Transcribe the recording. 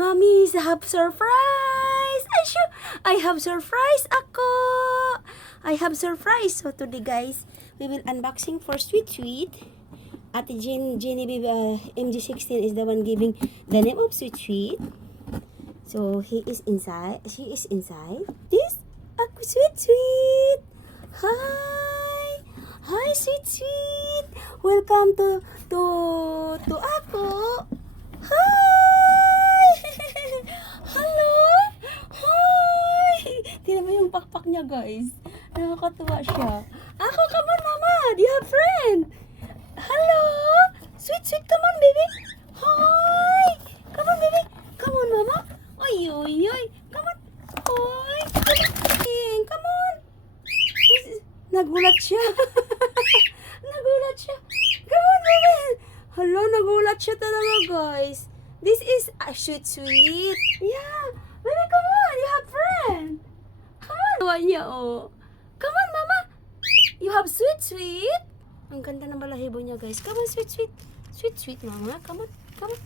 Mommy, have surprise! I have surprise ako! I have surprise. So today guys, we will unboxing for Sweet. Ate Genevieve MG16 is the one giving the name of Sweet. So he is inside. She is inside. This Akoh Sweet. Hi Sweet. Welcome to Akoh. Hi. Hello. Hi. Tingnan mo yung pakpak niya guys. Nakakatuwa siya. Akoh, come on mama. Do you have friend? Hello. Sweet, come on baby. Hi. Come on baby. Come on mama. Oy. Come on. Oy. Come on. Nagulat siya. Nagulat siya. Come on baby. Hello, nagulat siya talaga guys. This is a Sweet. Yeah. Baby, come on. You have friend. Come on. Tawa niya, oh. Come on, mama. You have Sweet. Ang ganda ng balahibo niya, guys. Come on, Sweet, mama. Come on. Ay.